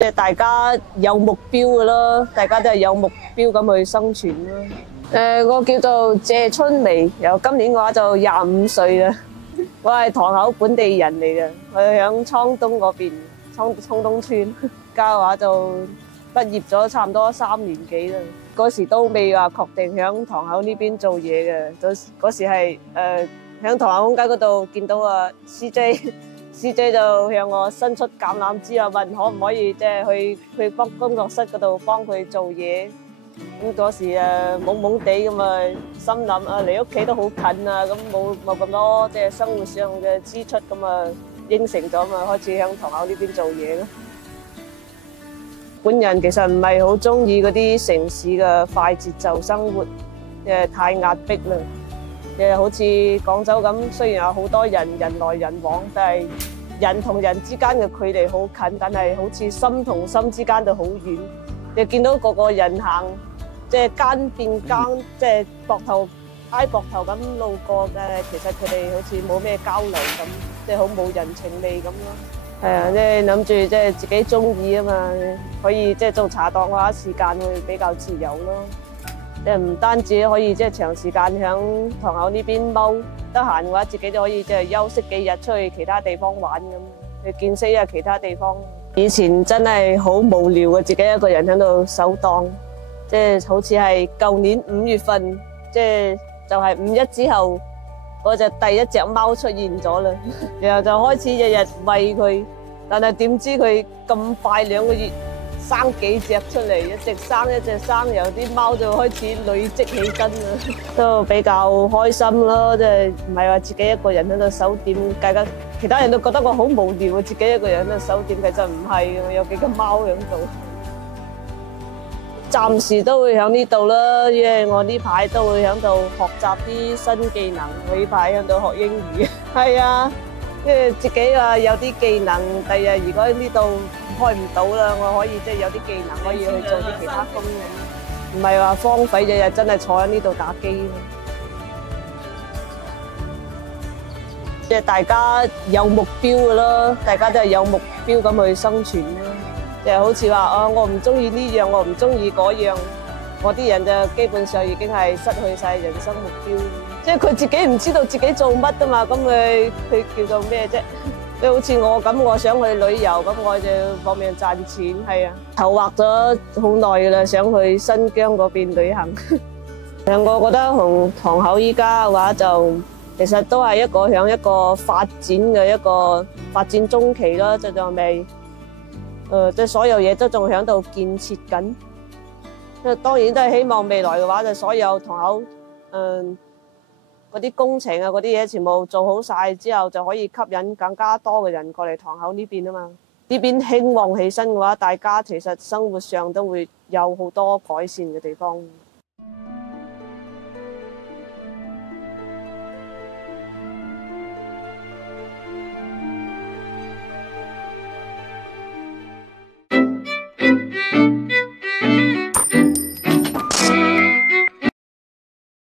即係大家有目標嘅咯，大家都係有目標咁去生存咯。我叫做謝春梅，由今年嘅話就25歲啦。我係塘口本地人嚟嘅，我響倉東嗰邊，倉東村。而家嘅話就畢業咗差唔多3年幾啦。嗰時都未話確定響塘口呢邊做嘢嘅，嗰時係響塘口空街嗰度見到啊 CJ 就向我伸出橄欖枝啊，問可唔可以即係去幫工作室嗰度幫佢做嘢。咁嗰時懵懵地咁啊，心諗啊離屋企都好近啊，咁冇咁多即係生活上嘅支出，咁啊應承咗嘛，開始響塘口呢邊做嘢咯。本人其實唔係好中意嗰啲城市嘅快節奏生活，太壓迫啦。好似廣州咁，雖然有好多人來人往，但係人同人之間嘅距離好近，但係好似心同心之間就好遠。你見到個個人行，即係肩並肩，即係膊頭挨膊頭咁路過嘅，其實佢哋好似冇咩交流咁，即係好冇人情味咁咯。係啊，即係諗住即係自己中意啊嘛，可以即係做茶檔嘅話，時間會比較自由咯。即係唔單止可以即係長時間響塘口呢邊踎，得閒嘅話自己都可以即係休息幾日出去其他地方玩咁，去見識下其他地方。以前真係好無聊嘅，自己一個人喺度守檔，即係好似係舊年5月份，即係就係5·1之後，嗰隻第一隻貓出現咗啦，然後就開始日日餵佢，但係點知佢咁快2個月生幾隻出嚟，一隻生，有啲貓就開始累積起身啦，都比較開心咯，即係唔係話自己一個人喺度守店，大家其他人都覺得我好無聊，自己一個人喺度守店，其實唔係，我有幾個貓喺度。暫時都會喺呢度啦，因為我呢排都會喺度學習啲新技能，我呢排喺度學英語。係啊，即係自己話有啲技能，第日如果呢度開唔到啦，我可以即係有啲技能可以去做啲其他工咁，唔係話荒廢日日真係坐喺呢度打機。即係大家有目標嘅咯，大家都係有目標咁去生存咯。即係好似話我唔中意呢樣，我唔中意嗰樣，我啲人就基本上已經係失去晒人生目標。即係佢自己唔知道自己做乜㗎嘛，咁佢叫做咩啫？即係好似我咁，我想去旅遊，咁我就搏命賺錢，係啊，籌劃咗好耐㗎啦，想去新疆嗰邊旅行。我覺得同塘口依家嘅話就其實都係響一個發展嘅一個發展中期啦，就未即係所有嘢都仲響度建設緊。當然都係希望未來嘅話，就所有塘口嗰啲工程啊，嗰啲嘢全部做好晒之後，就可以吸引更加多嘅人過嚟塘口呢邊啊嘛。呢邊興旺起身嘅話，大家其實生活上都會有好多改善嘅地方。